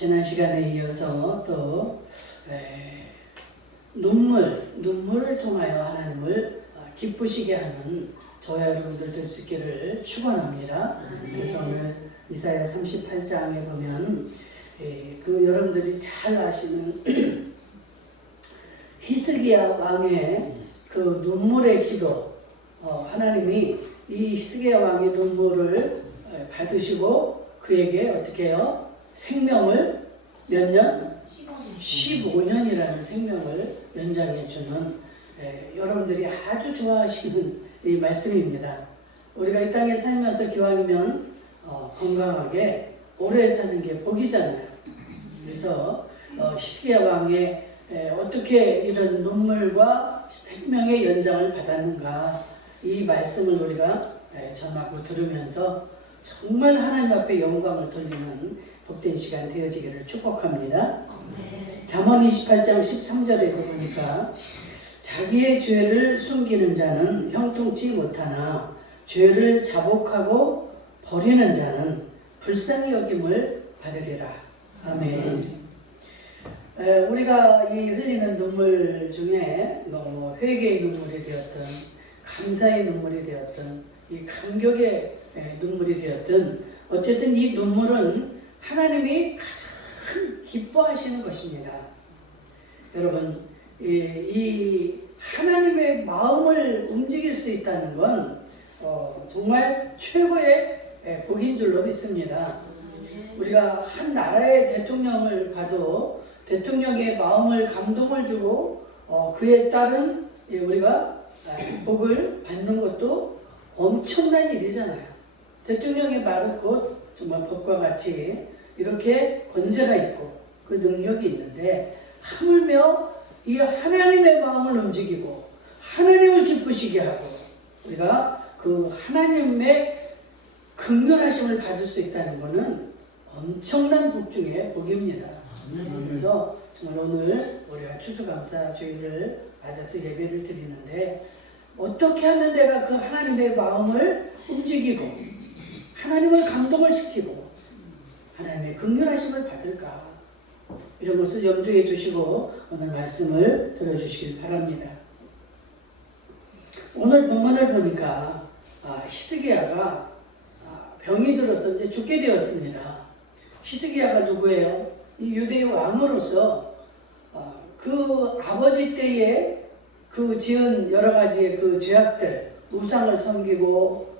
지난 시간에 이어서 또 눈물을 통하여 하나님을 기쁘시게 하는 저와 여러분들 될 수 있기를 축원합니다. 그래서 오늘 이사야 38장에 보면 그 여러분들이 잘 아시는 히스기야 왕의 그 눈물의 기도, 하나님이 이 히스기야 왕의 눈물을 받으시고 그에게 어떻게 해요? 생명을 몇 년? 15년이라는 생명을 연장해 주는 여러분들이 아주 좋아하시는 이 말씀입니다. 우리가 이 땅에 살면서 기왕이면 건강하게 오래 사는 게 복이잖아요. 그래서 히스기야 왕의 어떻게 이런 눈물과 생명의 연장을 받았는가, 이 말씀을 우리가 전하고 들으면서 정말 하나님 앞에 영광을 돌리는 복된 시간 되어지기를 축복합니다. 잠언 28장 13절에 보니까 자기의 죄를 숨기는 자는 형통치 못하나 죄를 자복하고 버리는 자는 불쌍히 여김을 받으리라. 아멘. 우리가 이 흘리는 눈물 중에 회개의 눈물이 되었든 감사의 눈물이 되었든 이 감격의 눈물이 되었든 어쨌든 이 눈물은 하나님이 가장 기뻐하시는 것입니다. 여러분, 이 하나님의 마음을 움직일 수 있다는 건 정말 최고의 복인 줄로 믿습니다. 우리가 한 나라의 대통령을 봐도 대통령의 마음을 감동을 주고 그에 따른 우리가 복을 받는 것도 엄청난 일이잖아요. 대통령의 말은 곧 정말 법과 같이 이렇게 권세가 있고 그 능력이 있는데 하물며 이 하나님의 마음을 움직이고 하나님을 기쁘시게 하고 우리가 그 하나님의 긍휼하심을 받을 수 있다는 것은 엄청난 복 중에 복입니다. 그래서 정말 오늘 우리가 추수감사 주일을 맞아서 예배를 드리는데 어떻게 하면 내가 그 하나님의 마음을 움직이고 하나님을 감동을 시키고 하나님의 긍휼하심을 받을까, 이런 것을 염두에 두시고 오늘 말씀을 들어주시길 바랍니다. 오늘 본문을 보니까 히스기야가 병이 들어서 이제 죽게 되었습니다. 히스기야가 누구예요? 이 유대의 왕으로서 그 아버지 때에 그 지은 여러 가지의 그 죄악들, 우상을 섬기고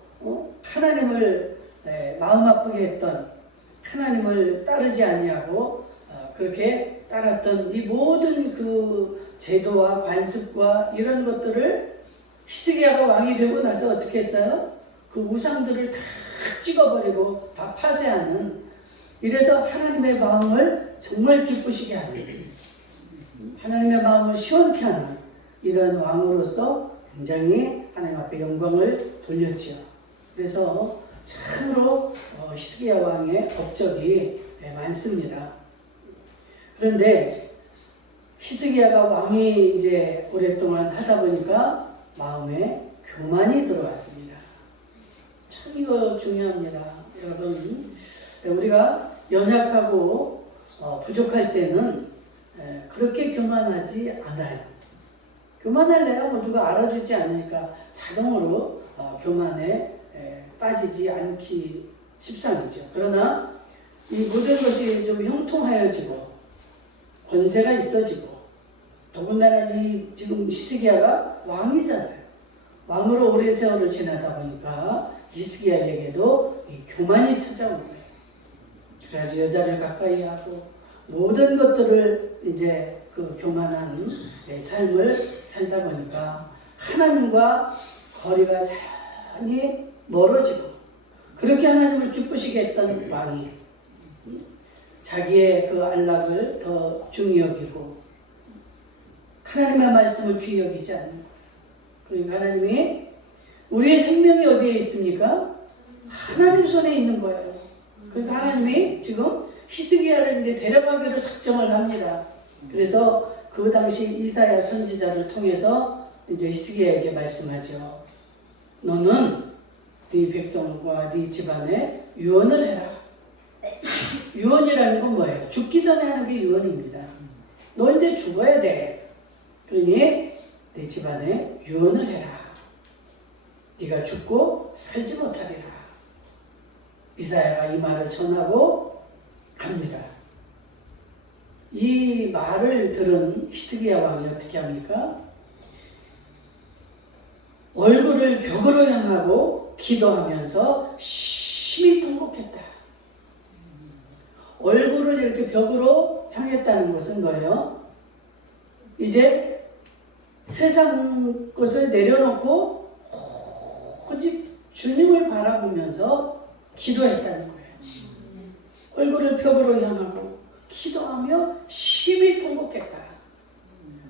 하나님을 마음 아프게 했던, 하나님을 따르지 아니하고 그렇게 따랐던 이 모든 그 제도와 관습과 이런 것들을 히스기야가 왕이 되고 나서 어떻게 했어요? 그 우상들을 다 찍어버리고 다 파쇄하는, 이래서 하나님의 마음을 정말 기쁘시게 하는, 하나님의 마음을 시원케 하는 이런 왕으로서 굉장히 하나님 앞에 영광을 돌렸죠. 그래서 참으로 히스기야 왕의 업적이 많습니다. 그런데 히스기야가 왕이 이제 오랫동안 하다 보니까 마음에 교만이 들어왔습니다. 참 이거 중요합니다. 여러분, 우리가 연약하고 부족할 때는 그렇게 교만하지 않아요. 교만할래요? 누가 알아주지 않으니까 자동으로 교만에 빠지지 않기 십상이죠. 그러나 이 모든 것이 좀 형통하여지고 권세가 있어지고, 더군다나 이 지금 히스기야가 왕이잖아요. 왕으로 오랜 세월을 지나다 보니까 히스기야에게도 이 교만이 찾아온 거예요. 그래서 여자를 가까이 하고 모든 것들을 이제 그 교만한 삶을 살다 보니까 하나님과 거리가 많이 멀어지고, 그렇게 하나님을 기쁘시게 했던 왕이 자기의 그 안락을 더 중히 여기고 하나님의 말씀을 귀히 여기지 않는, 그러니까 하나님이 우리의 생명이 어디에 있습니까? 하나님 손에 있는 거예요. 그러니까 하나님이 지금 히스기야를 이제 데려가기로 작정을 합니다. 그래서 그 당시 이사야 선지자를 통해서 이제 히스기야에게 말씀하죠. 너는 네 백성과 네 집안에 유언을 해라. 유언이라는 건 뭐예요? 죽기 전에 하는 게 유언입니다. 너 이제 죽어야 돼. 그러니 내 집안에 유언을 해라. 네가 죽고 살지 못하리라. 이사야가 이 말을 전하고 갑니다. 이 말을 들은 히스기야 왕이 어떻게 합니까? 얼굴을 벽으로 향하고 기도하면서 심히 통곡했다. 얼굴을 이렇게 벽으로 향했다는 것은 뭐예요? 이제 세상 것을 내려놓고 오직 주님을 바라보면서 기도했다는 거예요. 얼굴을 벽으로 향하고 기도하며 심히 통곡했다.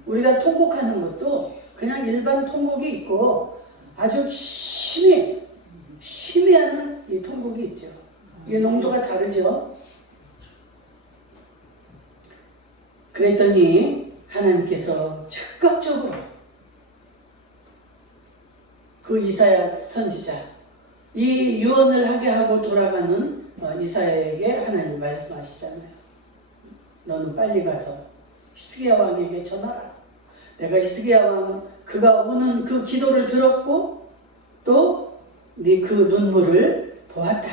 우리가 통곡하는 것도 그냥 일반 통곡이 있고 아주 심히 하는 이 통곡이 있죠. 이게 농도가 다르죠. 그랬더니 하나님께서 즉각적으로 그 이사야 선지자, 이 유언을 하게 하고 돌아가는 이사야에게 하나님 말씀하시잖아요. 너는 빨리 가서 히스기야 왕에게 전하라. 내가 히스기야 왕 그가 오는 그 기도를 들었고 또 네 그 눈물을 보았다.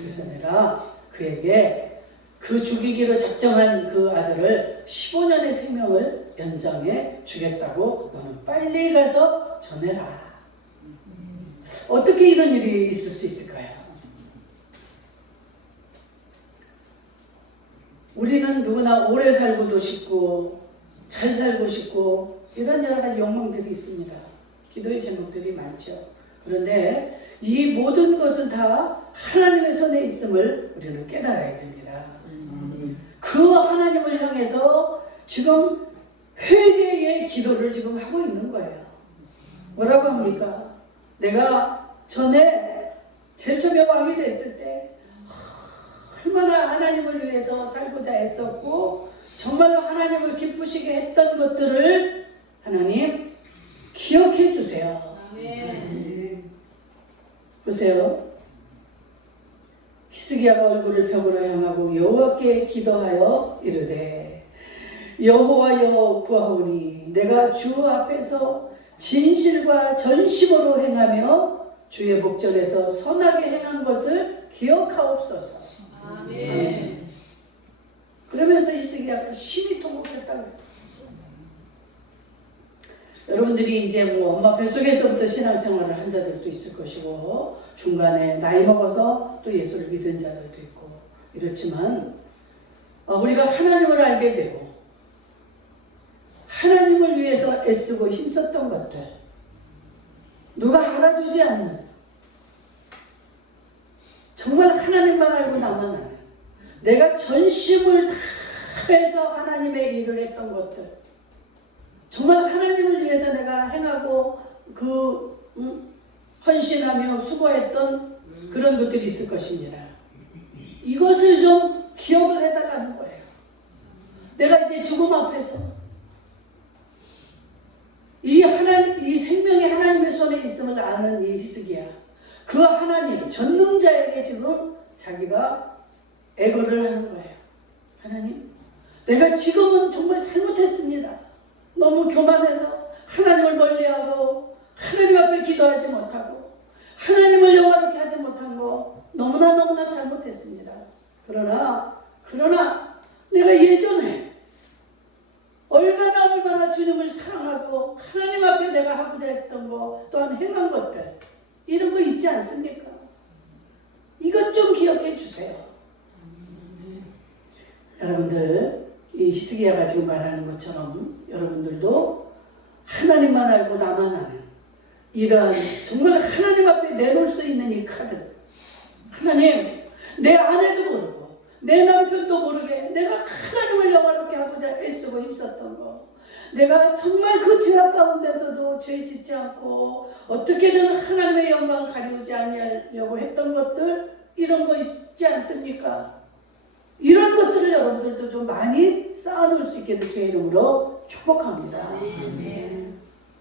그래서 내가 그에게 그 죽이기로 작정한 그 아들을 15년의 생명을 연장해 주겠다고 너는 빨리 가서 전해라. 어떻게 이런 일이 있을 수 있을까요? 우리는 누구나 오래 살고도 싶고 잘 살고 싶고 이런 여러 가지 욕망들이 있습니다. 기도의 제목들이 많죠. 그런데 이 모든 것은 다 하나님의 손에 있음을 우리는 깨달아야 됩니다. 그 하나님을 향해서 지금 회개의 기도를 지금 하고 있는 거예요. 뭐라고 합니까? 내가 전에 제일 처음에 왕이 됐을 때 얼마나 하나님을 위해서 살고자 애썼고 정말로 하나님을 기쁘시게 했던 것들을 하나님 기억해 주세요. 보세요. 히스기야가 얼굴을 벽으로 향하고 여호와께 기도하여 이르되 여호와여 구하오니 내가 주 앞에서 진실과 전심으로 행하며 주의 목전에서 선하게 행한 것을 기억하옵소서. 아멘. 그러면서 히스기야가 심히 통곡했다고 했어요. 여러분들이 이제 뭐 엄마 뱃속에서부터 신앙생활을 한 자들도 있을 것이고 중간에 나이 먹어서 또 예수를 믿은 자들도 있고 이렇지만 우리가 하나님을 알게 되고 하나님을 위해서 애쓰고 힘썼던 것들 누가 알아주지 않는 정말 하나님만 알고 나만 아는 내가 전심을 다해서 하나님의 일을 했던 것들 정말 하나님을 위해서 내가 행하고 헌신하며 수고했던 그런 것들이 있을 것입니다. 이것을 좀 기억을 해달라는 거예요. 내가 이제 죽음 앞에서 이 생명이 하나님의 손에 있음을 아는 이 히스기야 그 하나님 전능자에게 지금 자기가 애거를 하는 거예요. 하나님 내가 지금은 정말 잘못했습니다. 너무 교만해서 하나님을 멀리하고 하나님 앞에 기도하지 못하고 하나님을 영화롭게 하지 못한 거 너무나 잘못했습니다. 그러나 내가 예전에 얼마나 주님을 사랑하고 하나님 앞에 내가 하고자 했던 거 또한 행한 것들 이런 거 있지 않습니까? 이것 좀 기억해 주세요. 여러분들 이 히스기야가 지금 말하는 것처럼 여러분들도 하나님만 알고 나만 아는 이러한 정말 하나님 앞에 내놓을 수 있는 이 카드 하나님 내 아내도 모르고 내 남편도 모르게 내가 하나님을 영화롭게 하고자 애쓰고 힘썼던 거 내가 정말 그 죄악 가운데서도 죄 짓지 않고 어떻게든 하나님의 영광을 가리우지 아니하려고 했던 것들 이런 거 있지 않습니까? 이런 것들을 여러분들도 좀 많이 쌓아놓을 수 있게 될 주의 이름으로 축복합니다.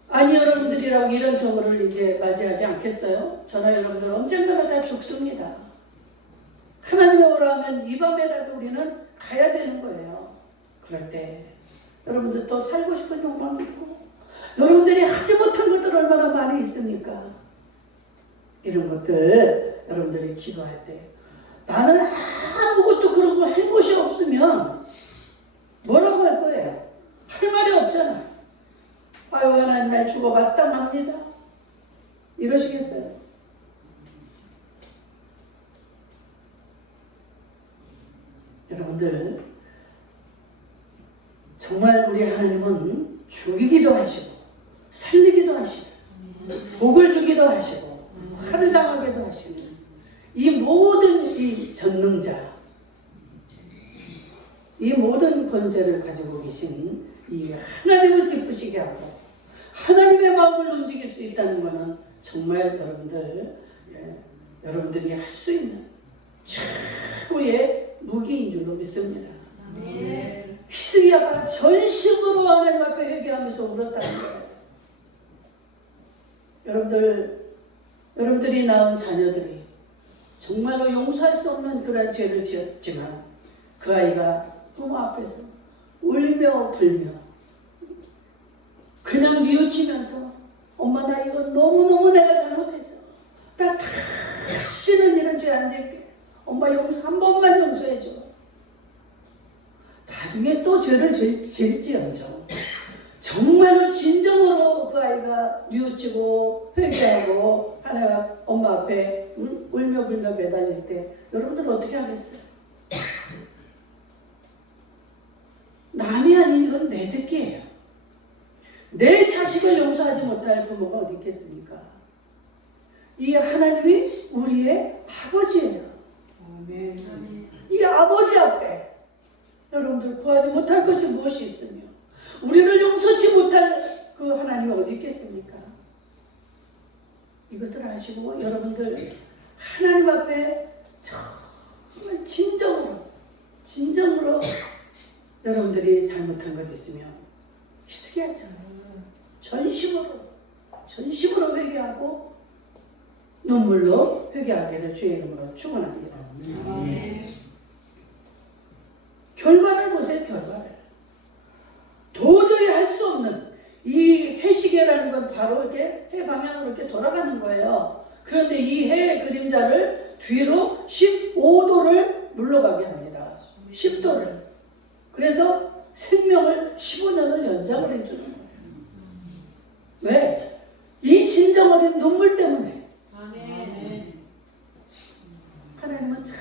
아니 여러분들이라고 이런 경우를 이제 맞이하지 않겠어요? 저나 여러분들 언젠가는 다 죽습니다. 하나님이 오라 하면 이 밤에라도 우리는 가야 되는 거예요. 그럴 때 여러분들 또 살고 싶은 욕망도 있고 여러분들이 하지 못한 것들 얼마나 많이 있습니까? 이런 것들 여러분들이 기도할 때 나는 아무것도 그런 거 할 곳이 없으면 뭐라고 할 거예요? 할 말이 없잖아. 아유 하나님 날 죽어 마땅합니다. 이러시겠어요? 여러분들 정말 우리 하나님은 죽이기도 하시고 살리기도 하시고 복을 주기도 하시고 화를 당하게도 하시는 이 모든 이 전능자, 이 모든 권세를 가지고 계신 이 하나님을 기쁘시게 하고 하나님의 마음을 움직일 수 있다는 것은 정말 여러분들, 여러분들이 할 수 있는 최고의 무기인 줄로 믿습니다. 히스기야가 전심으로 하나님 앞에 회개하면서 울었다는 거예요. 여러분들이 낳은 자녀들이 정말로 용서할 수 없는 그런 죄를 지었지만 그 아이가 부모 앞에서 울며 불며 그냥 뉘우치면서 엄마 나 이거 너무너무 내가 잘못했어. 나 다시는 이런 죄 안 짓게. 엄마 용서 한 번만 용서해줘. 나중에 또 죄를 질지언정 정말로 진정으로 그 아이가 뉘우치고 회개하고 하나님 엄마 앞에 울며 불며 매달릴 때 여러분들 어떻게 하겠어요? 남이 아닌 이건 내 새끼예요. 내 자식을 용서하지 못할 부모가 어디 있겠습니까? 이 하나님이 우리의 아버지예요. 이 아버지 앞에 여러분들 구하지 못할 것이 무엇이 있으며 우리를 용서치 못할 그 하나님이 어디 있겠습니까? 이것을 아시고 여러분들 하나님 앞에 정말 진정으로 여러분들이 잘못한 것 있으면 히스기야처럼 전심으로 회개하고 눈물로 회개하기를 주의 이름으로 축원합니다. 결과를 보세요. 결과를. 도저히 할 수 없는 이 해시계라는 건 바로 이렇게 해 방향으로 이렇게 돌아가는 거예요. 그런데 이 해의 그림자를 뒤로 15도를 물러가게 합니다. 10도를. 그래서 생명을 15년을 연장을 해주는 거예요. 왜? 이 진정 어린 눈물 때문에. 하나님은 참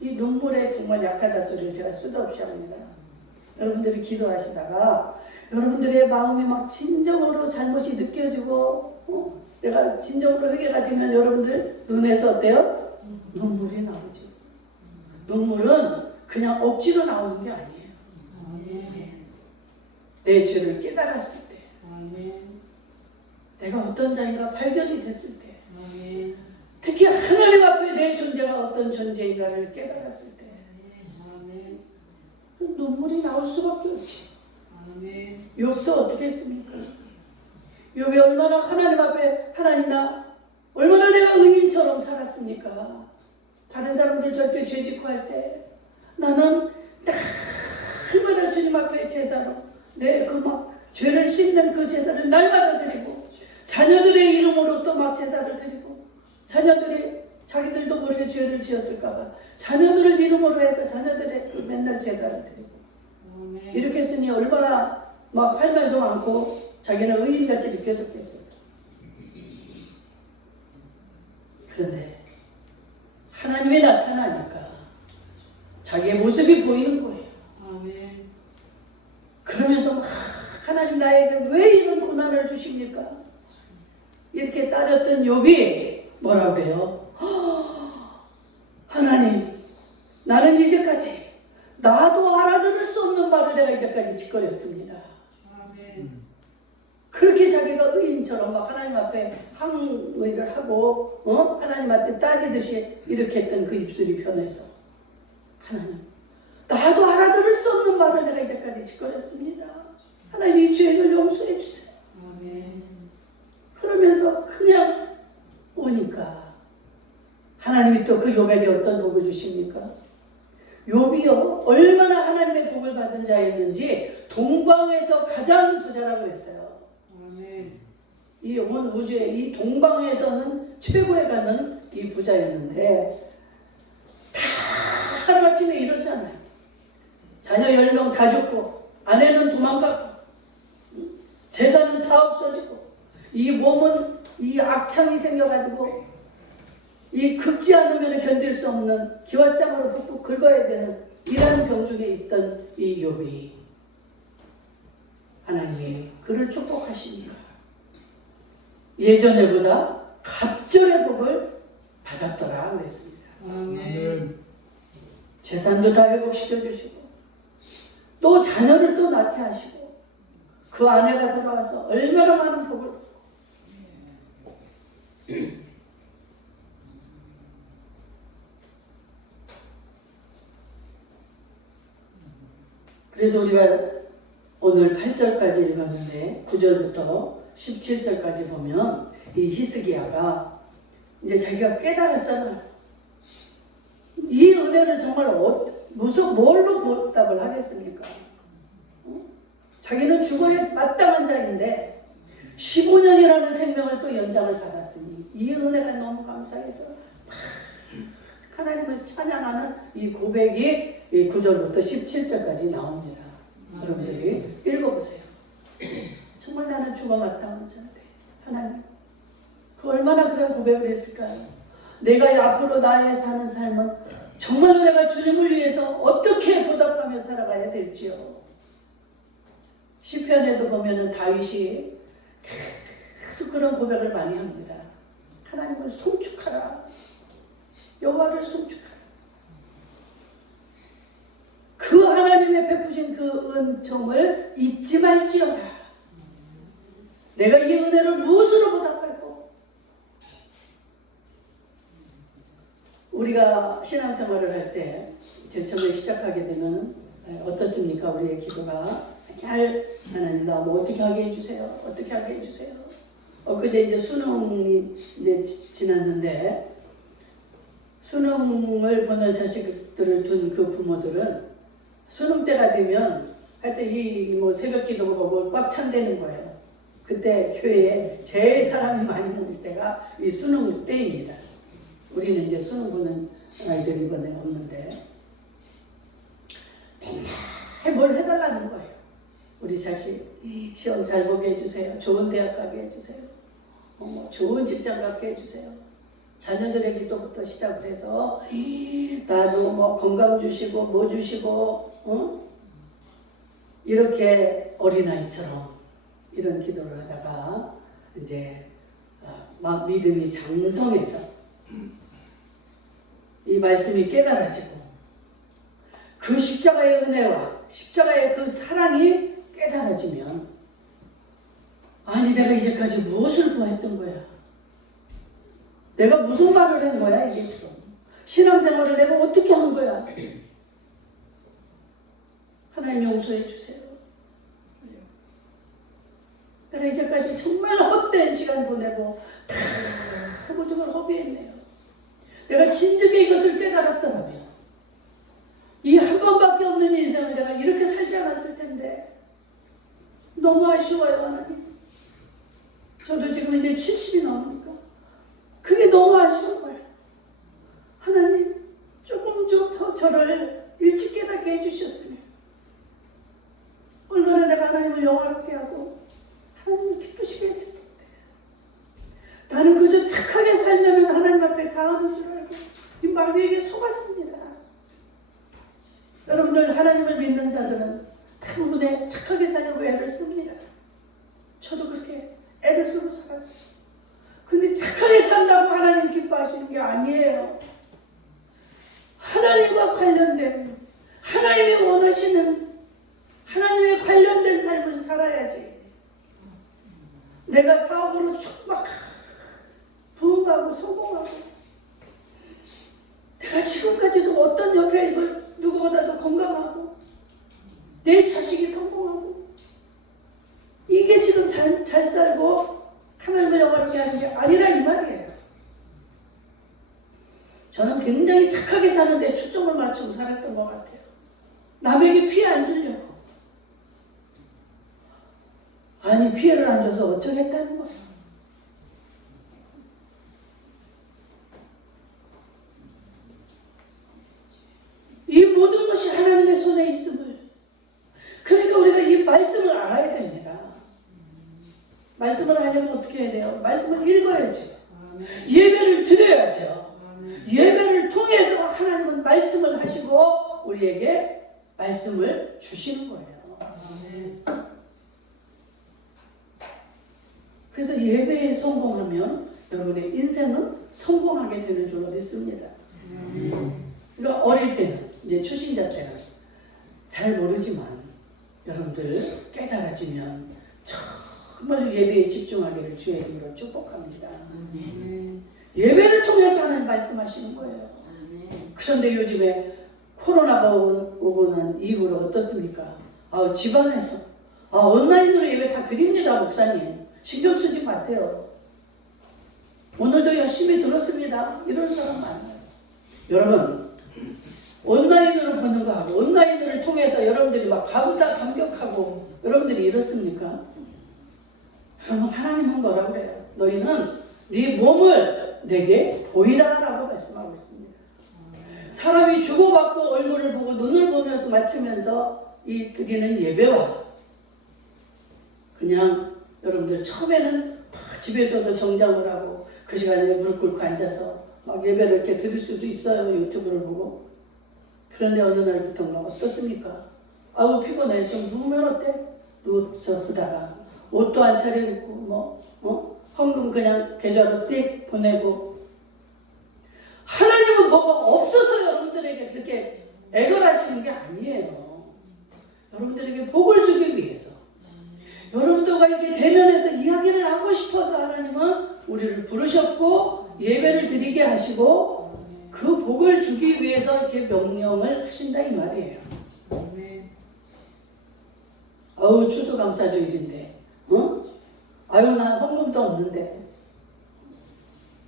이 눈물에 정말 약하다 소리를 제가 수도 없이 합니다. 여러분들이 기도하시다가 여러분들의 마음이 막 진정으로 잘못이 느껴지고 내가 진정으로 회개가 되면 여러분들 눈에서 어때요? 눈물이 나오죠. 눈물은 그냥 억지로 나오는 게 아니에요. 내 죄를 깨달았을 때 내가 어떤 자인가 발견이 됐을 때 특히 하나님 앞에 내 존재가 어떤 존재인가를 깨달았을 때 그 눈물이 나올 수밖에 없지. 욥도 어떻게 했습니까? 욥이 얼마나 하나님 앞에 하나님 나 얼마나 내가 의인처럼 살았습니까? 다른 사람들 저렇게 죄짓고 할 때 나는 날마다 주님 앞에 제사로 내 그 막 죄를 씻는 그 제사를 날마다 드리고 자녀들의 이름으로 또 막 제사를 드리고 자녀들이 자기들도 모르게 죄를 지었을까봐 자녀들을 이름으로 해서 자녀들의 그 맨날 제사를 드리고 이렇게 했으니 얼마나 막 할 말도 많고 자기는 의인같이 느껴졌겠어요. 그런데 하나님이 나타나니까 자기의 모습이 보이는 거예요. 그러면서 막 하나님 나에게 왜 이런 고난을 주십니까? 이렇게 따졌던 욥이 뭐라고 그래요? 하나님 나는 이제까지 나도 알아들을 수 없는 말을 내가 이제까지 짓거렸습니다. 그렇게 자기가 의인처럼 막 하나님 앞에 항의를 하고 하나님한테 따지듯이 이렇게 했던 그 입술이 변해서 하나님 나도 알아들을 수 없는 말을 내가 이제까지 짓거렸습니다. 하나님 이 죄를 용서해 주세요. 그러면서 그냥 오니까 하나님이 또 그 욥에게 어떤 복을 주십니까? 욥이요 얼마나 하나님의 복을 받은 자였는지 동방에서 가장 부자라고 했어요. 아멘. 이 온 우주에 이 동방에서는 최고에 가는 이 부자였는데 다 하루아침에 이렇잖아요. 자녀 10명 다 죽고 아내는 도망가고 재산은 다 없어지고 이 몸은 이 악창이 생겨가지고 이 긁지 않으면 견딜 수 없는 기왓장으로 푹푹 긁어야 되는 이런 병중에 있던 이 욥이 하나님이 그를 축복하십니다. 예전에보다 갑절의 복을 받았더라 그랬습니다. 아멘. 재산도 다 회복시켜 주시고 또 자녀를 또 낳게 하시고 그 아내가 돌아와서 얼마나 많은 복을 그래서 우리가 오늘 8절까지 읽었는데 9절부터 17절까지 보면 이 히스기야가 이제 자기가 깨달았잖아요. 이 은혜를 정말 무슨 뭘로 보답을 하겠습니까? 자기는 죽어야 마땅한 자인데 15년이라는 생명을 또 연장을 받았으니 이 은혜가 너무 감사해서 하나님을 찬양하는 이 고백이 9절부터 17절까지 나옵니다. 여러분들이 읽어보세요. 정말 나는 죽어 마땅한 자인데 하나님 그 얼마나 그런 고백을 했을까요? 내가 앞으로 나의 사는 삶은 정말로 내가 주님을 위해서 어떻게 보답하며 살아가야 될지요. 시편에도 보면은 다윗이 계속 그런 고백을 많이 합니다. 하나님을 송축하라. 여호와를 송축하라. 그 하나님의 베푸신 그 은총을 잊지 말지어다. 내가 이 은혜를 무엇으로 보답할꼬? 우리가 신앙생활을 할 때 제일 처음에 시작하게 되면 어떻습니까? 우리의 기도가 잘 하나님 나 뭐 어떻게 하게 해주세요. 어떻게 하게 해주세요. 엊그제 이제 수능이 이제 지났는데 수능을 보는 자식들을 둔 그 부모들은 수능 때가 되면 하여튼 이 뭐 새벽 기도가 뭐 꽉 찬다는 거예요. 그때 교회에 제일 사람이 많이 모일 때가 이 수능 때입니다. 우리는 이제 수능 보는 아이들이 이번에 없는데 맨날 뭘 해달라는 거예요. 우리 자식 시험 잘 보게 해주세요. 좋은 대학 가게 해주세요. 좋은 직장 갖게 해주세요. 자녀들의 기도부터 시작을 해서 나도 뭐 건강 주시고 뭐 주시고 이렇게 어린아이처럼 이런 기도를 하다가 이제 막 믿음이 장성해서 이 말씀이 깨달아지고 그 십자가의 은혜와 십자가의 그 사랑이 깨달아지면 아니 내가 이제까지 무엇을 구했던 거야? 내가 무슨 말을 한 거야 이게 지금? 신앙생활을 내가 어떻게 한 거야? 하나님 용서해 주세요. 내가 이제까지 정말 헛된 시간 보내고 다 모든 걸 허비했네요. 내가 진즉에 이것을 깨달았더라면 이 한 번밖에 없는 인생을 내가 이렇게 살지 않았을 텐데 너무 아쉬워요 하나님. 저도 지금 이제 70이 넘으니까 그게 너무 아쉬운 거예요. 하나님 조금 좀 더 저를 일찍 깨닫게 해주셨으면 얼마나 내가 하나님을 영화롭게 하고 하나님을 기쁘시게 했을 텐데 나는 그저 착하게 살면 하나님 앞에 당하는 줄 알고 이 마귀에게 속았습니다. 여러분들 하나님을 믿는 자들은 대부분에 착하게 살려고 애를 씁니다. 저도 그렇게 애를 쓰고 살았어요. 근데 착하게 산다고 하나님 기뻐하시는 게 아니에요. 하나님과 관련된 하나님이 원하시는 하나님에 관련된 삶을 살아야지. 내가 사업으로 막 부흥하고 성공하고 내가 지금까지도 어떤 옆에 누구보다도 건강하고 내 자식이 성공하고 이게 지금 잘 살고 하나님을 영화롭게 하는 게 아니라 이 말이에요. 저는 굉장히 착하게 사는데 초점을 맞추고 살았던 것 같아요. 남에게 피해 안 주려고. 아니 피해를 안 줘서 어쩌겠다는 거예요. 이 모든 것이 하나님의 손에 있음을, 그러니까 우리가 이 말씀을 알아야 됩니다. 말씀을 하려면 어떻게 해야 돼요? 말씀을 읽어야지. 예배를 드려야죠. 예배를 통해서 하나님은 말씀을 하시고 우리에게 말씀을 주시는 거예요. 그래서 예배에 성공하면 여러분의 인생은 성공하게 되는 줄로 믿습니다. 그러니까 어릴 때는, 이제 초신자 때는 잘 모르지만 여러분들 깨달아지면 정말 예배에 집중하기를 주의 이름으로 축복합니다. 예배를 통해서 하나님 말씀하시는 거예요. 그런데 요즘에 코로나가 오고 난 이후로 어떻습니까? 집안에서 온라인으로 예배 다 드립니다. 목사님 신경 쓰지 마세요. 오늘도 열심히 들었습니다. 이런 사람 많아요. 여러분 온라인으로 보는 거하고 온라인을 통해서 여러분들이 막 감격하고 여러분들이 이렇습니까? 여러분 하나님은 뭐라 그래요? 너희는 네 몸을 내게 보이라 라고 말씀하고 있습니다. 사람이 주고받고 얼굴을 보고 눈을 보면서 맞추면서 이 드리는 예배와 그냥 여러분들 처음에는 집에서도 정장을 하고 그 시간에 무릎 꿇고 앉아서 막 예배를 이렇게 드릴 수도 있어요. 유튜브를 보고. 그런데 어느 날부터 어떻습니까? 아우 피곤해. 좀 누우면 어때? 누워서 보다가 옷도 안 차려입고 헌금 그냥 계좌로 띡 보내고. 하나님은 뭐가 없어서 여러분들에게 그렇게 애걸하시는 게 아니에요. 여러분들에게 복을 주기 위해서, 여러분들과 이렇게 대면해서 이야기를 하고 싶어서 하나님은 우리를 부르셨고 예배를 드리게 하시고 그 복을 주기 위해서 이렇게 명령을 하신다 이 말이에요. 아우 추수감사주일인데 아유 난 헌금도 없는데.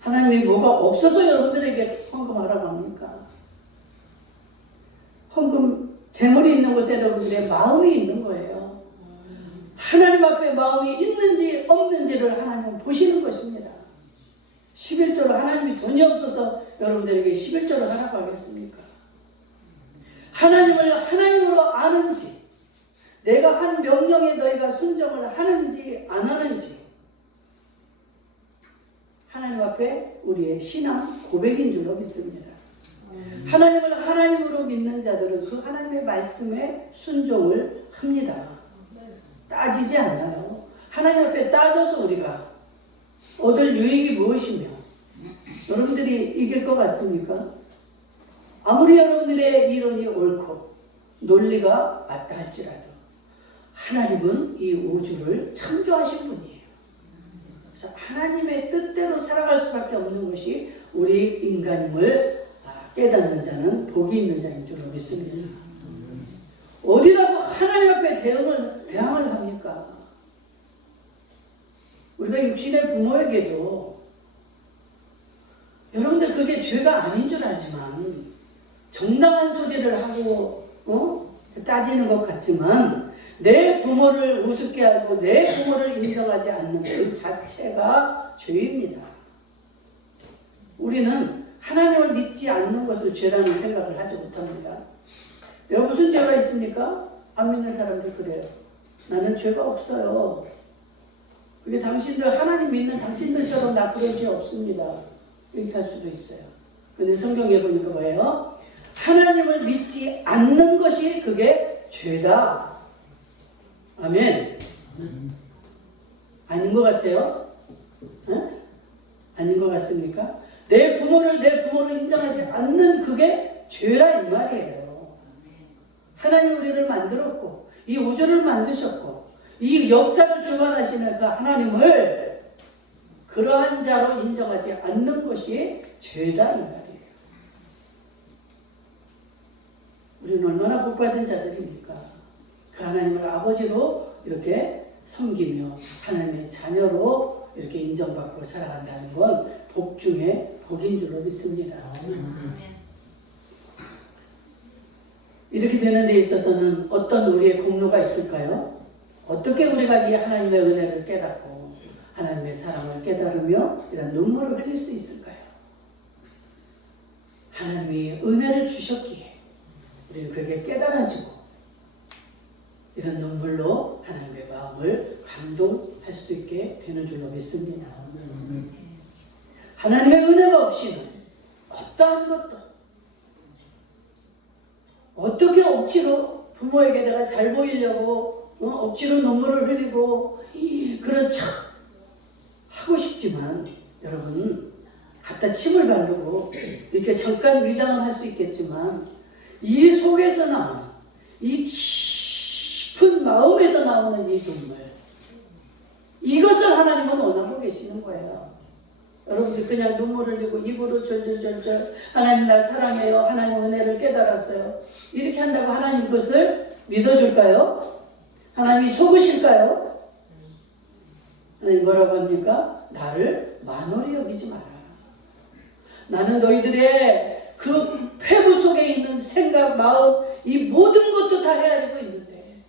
하나님이 뭐가 없어서 여러분들에게 헌금하라고 합니까? 헌금 재물이 있는 곳에 여러분들의 마음이 있는 거예요. 하나님 앞에 마음이 있는지 없는지를 하나님은 보시는 것입니다. 11조로 하나님이 돈이 없어서 여러분들에게 11조를 하라고 하겠습니까? 하나님을 하나님으로 아는지, 내가 한 명령에 너희가 순종을 하는지 안 하는지, 하나님 앞에 우리의 신앙 고백인 줄로 믿습니다. 하나님을 하나님으로 믿는 자들은 그 하나님의 말씀에 순종을 합니다. 따지지 않아요. 하나님 앞에 따져서 우리가 얻을 유익이 무엇이며 여러분들이 이길 것 같습니까? 아무리 여러분들의 이론이 옳고 논리가 맞다 할지라도 하나님은 이 우주를 창조하신 분이에요. 그래서 하나님의 뜻대로 살아갈 수밖에 없는 것이 우리 인간임을 깨닫는 자는 복이 있는 자인 줄로 믿습니다. 어디라고 하나님 앞에 대항을 합니까? 우리가 육신의 부모에게도 여러분들 그게 죄가 아닌 줄 알지만 정당한 소리를 하고 따지는 것 같지만 내 부모를 우습게 하고 내 부모를 인정하지 않는 그 자체가 죄입니다. 우리는 하나님을 믿지 않는 것을 죄라는 생각을 하지 못합니다. 내가 무슨 죄가 있습니까? 안 믿는 사람들 그래요. 나는 죄가 없어요. 그게 당신들 하나님 믿는 당신들처럼 나 그런 죄 없습니다. 이렇게 할 수도 있어요. 근데 성경에 보니까 뭐예요? 하나님을 믿지 않는 것이 그게 죄다. 아멘. 아닌 것 같아요? 아닌 것 같습니까? 내 부모를 인정하지 않는 그게 죄라 이 말이에요. 하나님 우리를 만들었고 이 우주를 만드셨고 이 역사를 주관하시는 그 하나님을 그러한 자로 인정하지 않는 것이 죄다 이 말이에요. 우리는 얼마나 복받은 자들입니까? 그 하나님을 아버지로 이렇게 섬기며 하나님의 자녀로 이렇게 인정받고 살아간다는 건 복 중에 복인 줄로 믿습니다. 이렇게 되는 데 있어서는 어떤 우리의 공로가 있을까요? 어떻게 우리가 이 하나님의 은혜를 깨닫고 하나님의 사랑을 깨달으며 이런 눈물을 흘릴 수 있을까요? 하나님이 은혜를 주셨기에 우리는 그게 깨달아지고 이런 눈물로 하나님의 마음을 감동할 수 있게 되는 줄로 믿습니다. 하나님의 은혜가 없이는 어떠한 것도 어떻게 억지로 부모에게 내가 잘 보이려고 억지로 눈물을 흘리고 그런 척 하고 싶지만 여러분 갖다 침을 바르고 이렇게 잠깐 위장을 할 수 있겠지만 이 속에서 나오는 이 깊은 마음에서 나오는 이 눈물 이것을 하나님은 원하고 계시는 거예요. 여러분들 그냥 눈물을 흘리고 입으로 절절절절 하나님 나 사랑해요. 하나님 은혜를 깨달았어요. 이렇게 한다고 하나님 그것을 믿어줄까요? 하나님이 속으실까요? 하나님 뭐라고 합니까? 나를 만홀히 여기지 마라. 나는 너희들의 그 폐부 속에 있는 생각, 마음 이 모든 것도 다 헤아리고 있는데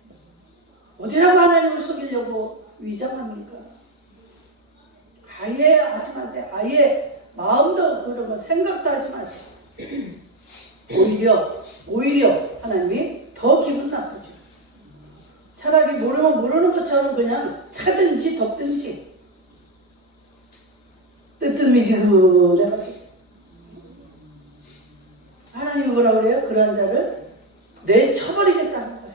어디라고 하나님을 속이려고 위장합니까? 아예 하지 마세요. 아예 마음도 그런 거 생각도 하지 마세요. 오히려 하나님이 더 기분 나쁘죠. 차라리 모르면 모르는 것처럼 그냥 차든지 덮든지 뜨뜻미지근해가지고 하나님이 뭐라 그래요? 그런 자를 내쳐버리겠다는 거예요.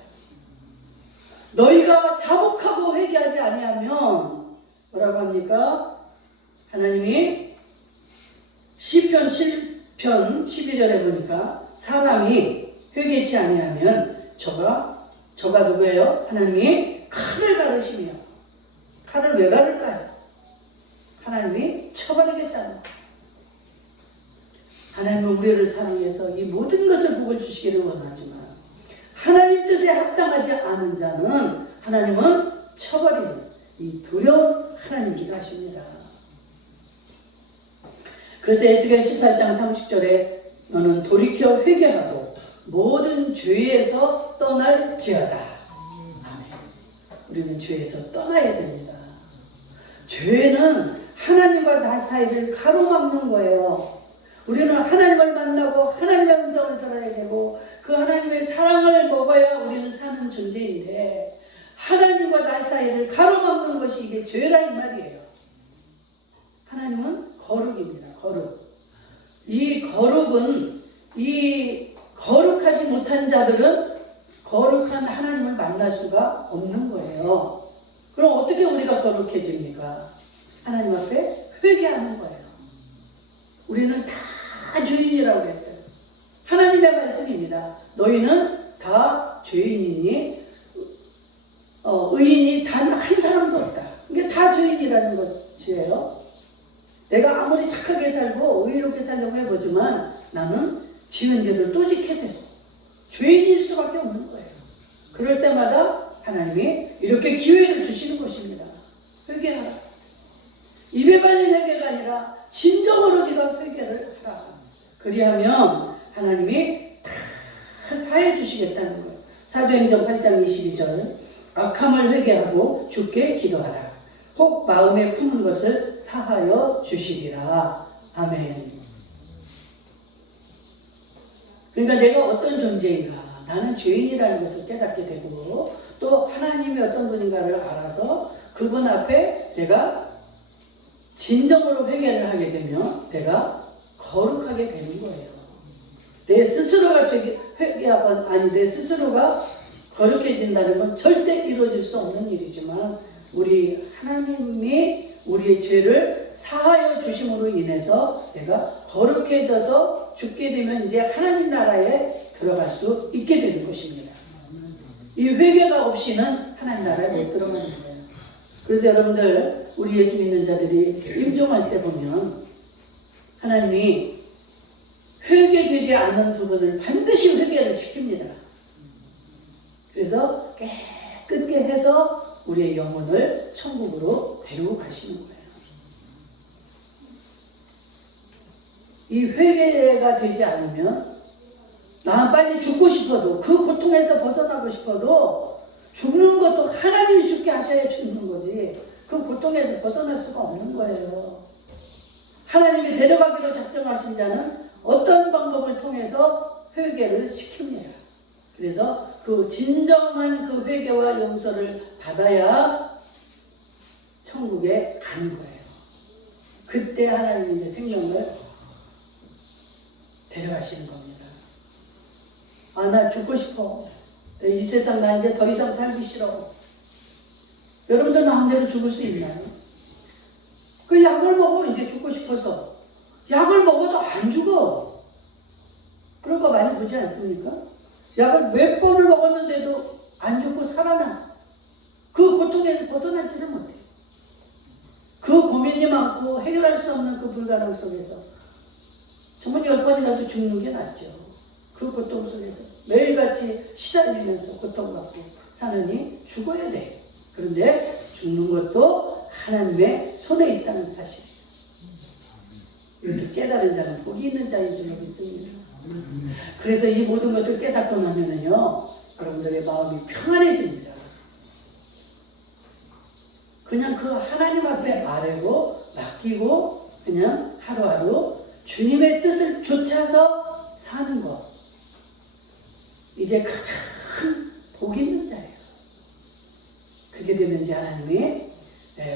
너희가 자복하고 회개하지 아니하면 뭐라고 합니까? 하나님이 시편 7편 12절에 보니까 사람이 회개치 아니하면 저가 누구예요? 하나님이 칼을 가르시며 칼을 왜 가를까요? 하나님이 쳐버리겠다는 거예요. 하나님은 우리를 사랑해서 이 모든 것을 복을 주시기를 원하지만 하나님 뜻에 합당하지 않은 자는 하나님은 쳐버리는 이 두려운 하나님이라 하십니다. 그래서 에스겔 18장 30절에 너는 돌이켜 회개하고 모든 죄에서 떠날지어다. 아멘. 우리는 죄에서 떠나야 됩니다. 죄는 하나님과 나 사이를 가로막는 거예요. 우리는 하나님을 만나고 하나님의 음성을 들어야 되고 그 하나님의 사랑을 먹어야 우리는 사는 존재인데 하나님과 나 사이를 가로막는 것이 이게 죄라 이 말이에요. 하나님은 거룩입니다. 거룩. 이 거룩은 이 거룩하지 못한 자들은 거룩한 하나님을 만날 수가 없는 거예요. 그럼 어떻게 우리가 거룩해집니까? 하나님 앞에 회개하는 거예요. 우리는 다 죄인이라고 했어요. 하나님의 말씀입니다. 너희는 다 죄인이니 의인이 단 한 사람도 없다. 이게 다 죄인이라는 것이에요. 내가 아무리 착하게 살고 의롭게 살려고 해보지만 나는 지은 죄를 또 짓게 되고 죄인일 수밖에 없는 거예요. 그럴 때마다 하나님이 이렇게 기회를 주시는 것입니다. 회개하라. 입에 발린 회개가 아니라 진정으로 네가 회개를 하라. 그리하면 하나님이 다 사해 주시겠다는 거예요. 사도행전 8장 22절 악함을 회개하고 주께 기도하라. 혹 마음에 품은 것을 사하여 주시리라. 아멘. 그러니까 내가 어떤 존재인가, 나는 죄인이라는 것을 깨닫게 되고 또 하나님이 어떤 분인가를 알아서 그분 앞에 내가 진정으로 회개를 하게 되면 내가 거룩하게 되는 거예요. 내 스스로가 회개하건 아니 내 스스로가 거룩해진다는 건 절대 이루어질 수 없는 일이지만 우리 하나님이 우리의 죄를 사하여 주심으로 인해서 내가 거룩해져서 죽게 되면 이제 하나님 나라에 들어갈 수 있게 되는 것입니다. 이 회개가 없이는 하나님 나라에 못 들어가는 거예요. 그래서 여러분들 우리 예수 믿는 자들이 임종할 때 보면 하나님이 회개되지 않는 부분을 반드시 회개를 시킵니다. 그래서 깨끗게 해서 우리의 영혼을 천국으로 데리고 가시는 거예요. 이 회개가 되지 않으면 나 빨리 죽고 싶어도 그 고통에서 벗어나고 싶어도 죽는 것도 하나님이 죽게 하셔야 죽는 거지 그 고통에서 벗어날 수가 없는 거예요. 하나님이 데려가기로 작정하신 자는 어떤 방법을 통해서 회개를 시킵니다. 그래서 그 진정한 그 회개와 용서를 받아야 천국에 가는 거예요. 그때 하나님이 이제 생명을 데려가시는 겁니다. 아, 나 죽고 싶어. 이 세상 나 이제 더 이상 살기 싫어. 여러분들 마음대로 죽을 수 있나요? 그 약을 먹어 이제 죽고 싶어서. 약을 먹어도 안 죽어. 그런 거 많이 보지 않습니까? 약을 몇 번을 먹었는데도 안 죽고 살아나. 그 고통에서 벗어나지를 못해. 그 고민이 많고 해결할 수 없는 그 불가능 속에서 정말 10번이라도 죽는 게 낫죠. 그 고통 속에서 매일같이 시달리면서 고통받고 사느니 죽어야 돼. 그런데 죽는 것도 하나님의 손에 있다는 사실. 그래서 깨달은 자는 복이 있는 자인 줄 믿습니다. 그래서 이 모든 것을 깨닫고 나면은요, 여러분들의 마음이 평안해집니다. 그냥 그 하나님 앞에 아뢰고 맡기고 그냥 하루하루 주님의 뜻을 좇아서 사는 것. 이게 가장 복 있는 자예요. 그게 되면 이제 하나님이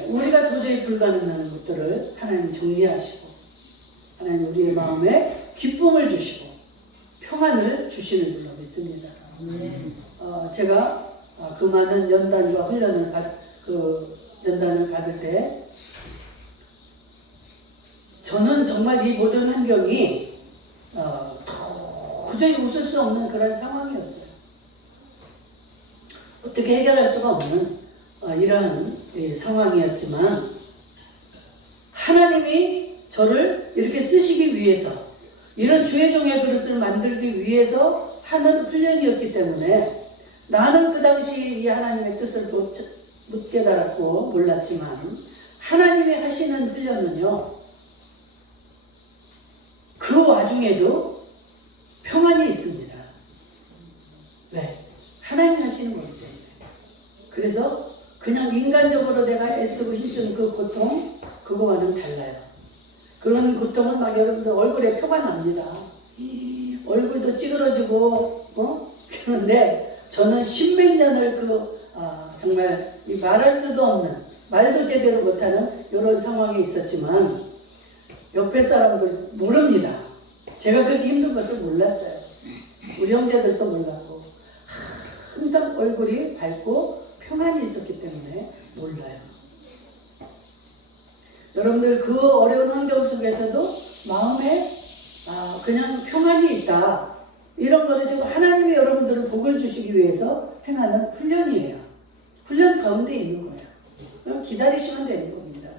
우리가 도저히 불가능한 것들을 하나님이 정리하시고 하나님 우리의 마음에 기쁨을 주시고 평안을 주시는 줄로 믿습니다. 제가 그 많은 연단과 훈련을 연단을 받을 때 저는 정말 이 모든 환경이 도저히 웃을 수 없는 그런 상황이었어요. 어떻게 해결할 수가 없는 이러한 상황이었지만 하나님이 저를 이렇게 쓰시기 위해서 이런 주의 종의 그릇을 만들기 위해서 하는 훈련이었기 때문에 나는 그 당시 이 하나님의 뜻을 못 깨달았고 몰랐지만 하나님이 하시는 훈련은요 그 와중에도 평안이 있습니다. 왜? 하나님이 하시는 거기 때문에. 그래서 그냥 인간적으로 내가 애쓰고 힘쓰는 그 고통 그거와는 달라요. 그런 고통은 막 여러분들 얼굴에 표가 납니다. 얼굴도 찌그러지고 그런데 저는 십몇 년을 정말 이 말할 수도 없는 말도 제대로 못하는 이런 상황에 있었지만 옆에 사람들 모릅니다. 제가 그렇게 힘든 것을 몰랐어요. 우리 형제들도 몰랐고 항상 얼굴이 밝고 평안이 있었기 때문에 몰라요. 여러분들 그 어려운 환경 속에서도 마음에 그냥 평안이 있다. 이런 거는 지금 하나님이 여러분들을 복을 주시기 위해서 행하는 훈련이에요. 훈련 가운데 있는 거예요. 그럼 기다리시면 되는 겁니다.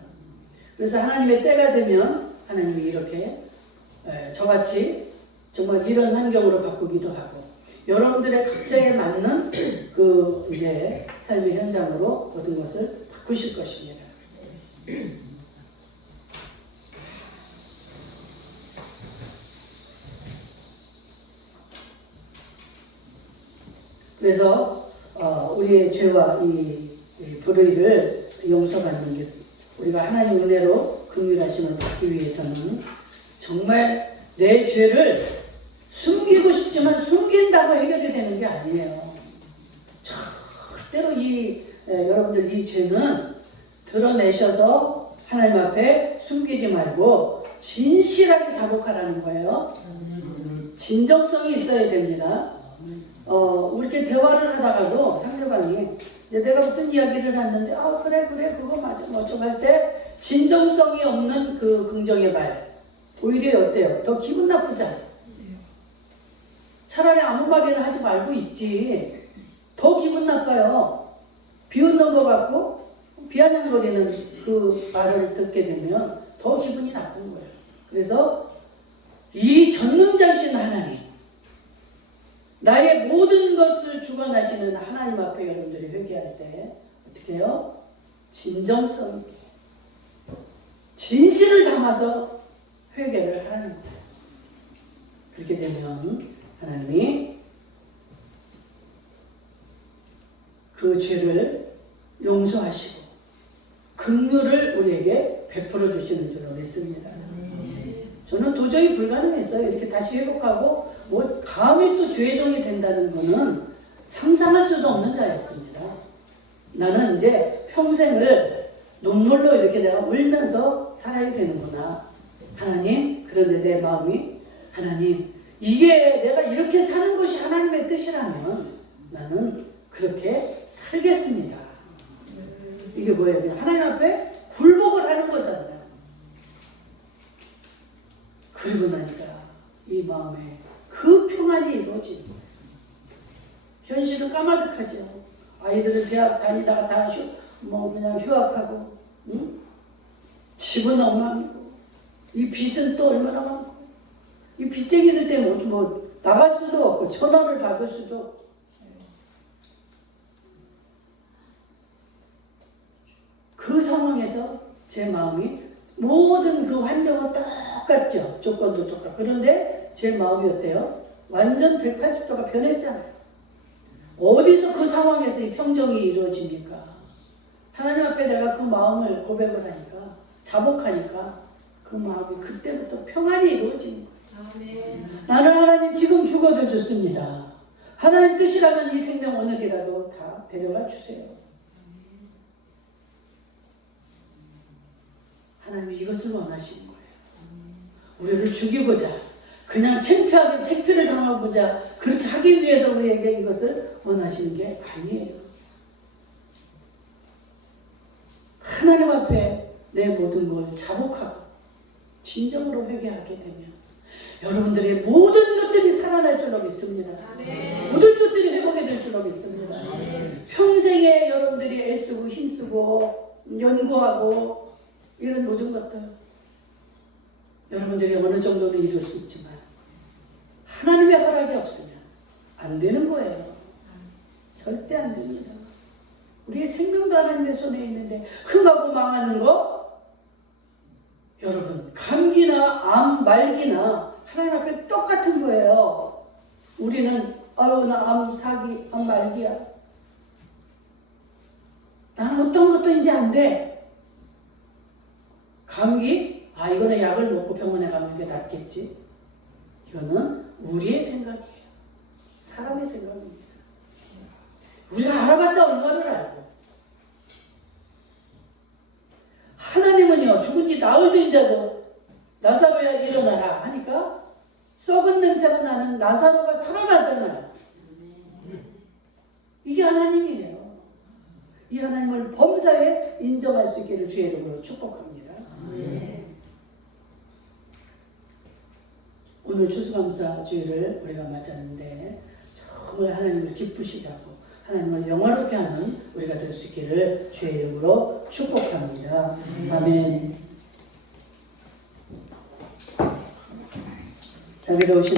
그래서 하나님의 때가 되면 하나님이 이렇게 저같이 정말 이런 환경으로 바꾸기도 하고 여러분들의 각자에 맞는 그 이제 삶의 현장으로 모든 것을 바꾸실 것입니다. 그래서 우리의 죄와 이 불의를 용서받는 게 우리가 하나님 은혜로 긍휼하심을 받기 위해서는 정말 내 죄를 숨기고 싶지만 숨긴다고 해결이 되는 게 아니에요. 절대로 여러분들 이 죄는 드러내셔서 하나님 앞에 숨기지 말고 진실하게 자복하라는 거예요. 진정성이 있어야 됩니다. 이렇게 대화를 하다가도 상대방이 내가 무슨 이야기를 하는데 그래 그거 맞아 좀 할 때 진정성이 없는 그 긍정의 말 오히려 어때요? 더 기분 나쁘잖아요. 차라리 아무 말이나 하지 말고 있지. 더 기분 나빠요. 비웃는 것 같고 비아냥거리는 그 말을 듣게 되면 더 기분이 나쁜 거예요. 그래서 이 전능자신 하나님 나의 모든 것을 주관하시는 하나님 앞에 여러분들이 회개할 때 어떻게 해요? 진정성 있게 진실을 담아서 회개를 하는 거예요. 그렇게 되면 하나님이 그 죄를 용서하시고 긍휼을 우리에게 베풀어 주시는 줄로 믿습니다. 저는 도저히 불가능했어요. 이렇게 다시 회복하고 뭐 감히 또 주의 종이 된다는 거는 상상할 수도 없는 자였습니다. 나는 이제 평생을 눈물로 이렇게 내가 울면서 살아야 되는구나. 하나님, 그런데 내 마음이 하나님, 이게 내가 이렇게 사는 것이 하나님의 뜻이라면 나는 그렇게 살겠습니다. 이게 뭐예요? 그냥 하나님 앞에 굴복을 하는 거잖아요. 그리고 나니까 이 마음에 그 평안이 이루어집니다. 현실은 까마득하죠. 아이들은 대학 다니다가 다 그냥 휴학하고, 응? 집은 엉망이고, 이 빚은 또 얼마나 많고, 이 빚쟁이들 때문에 뭐 나갈 수도 없고, 전화를 받을 수도 없고. 그 상황에서 제 마음이 모든 그 환경은 똑같죠. 조건도 똑같고. 그런데 제 마음이 어때요? 완전 180도가 변했잖아요. 어디서 그 상황에서 이 평정이 이루어집니까? 하나님 앞에 내가 그 마음을 고백을 하니까, 자복하니까 그 마음이 그때부터 평안이 이루어집니다. 나는 하나님 지금 죽어도 좋습니다. 하나님 뜻이라면 이 생명 오늘이라도 다 데려가 주세요. 하나님이 이것을 원하시는 거예요. 우리를 죽이고자, 그냥 창피를 당하고자 그렇게 하기 위해서 우리에게 이것을 원하시는 게 아니에요. 하나님 앞에 내 모든 걸 자복하고 진정으로 회개하게 되면 여러분들의 모든 것들이 살아날 줄로 믿습니다. 모든 것들이 회복이 될 줄로 믿습니다. 평생에 여러분들이 애쓰고 힘쓰고 연구하고 이런 모든 것들 여러분들이 어느 정도는 이룰 수 있지만 하나님의 허락이 없으면 안 되는 거예요. 절대 안 됩니다. 우리의 생명도 하나님의 손에 있는데 흥하고 망하는 거 여러분 감기나 암, 말기나 하나님 앞에 똑같은 거예요. 우리는 나 암, 사기, 암, 말기야. 나는 어떤 것도 이제 안 돼. 감기? 이거는 약을 먹고 병원에 가면 이게 낫겠지. 이거는 우리의 생각이에요. 사람의 생각입니다. 우리가 알아봤자 얼마를 알고. 하나님은요, 죽은 지 나흘 된 자도 나사로야 일어나라 하니까 썩은 냄새가 나는 나사로가 살아나잖아요. 이게 하나님이에요. 이 하나님을 범사에 인정할 수 있기를 주의 이름으로 축복합니다. 오늘 추수감사주일을 우리가 맞았는데 정말 하나님을 기쁘시게 하고 하나님을 영화롭게 하는 우리가 될 수 있기를 주의 이름으로 축복합니다. 아멘. 자비로우신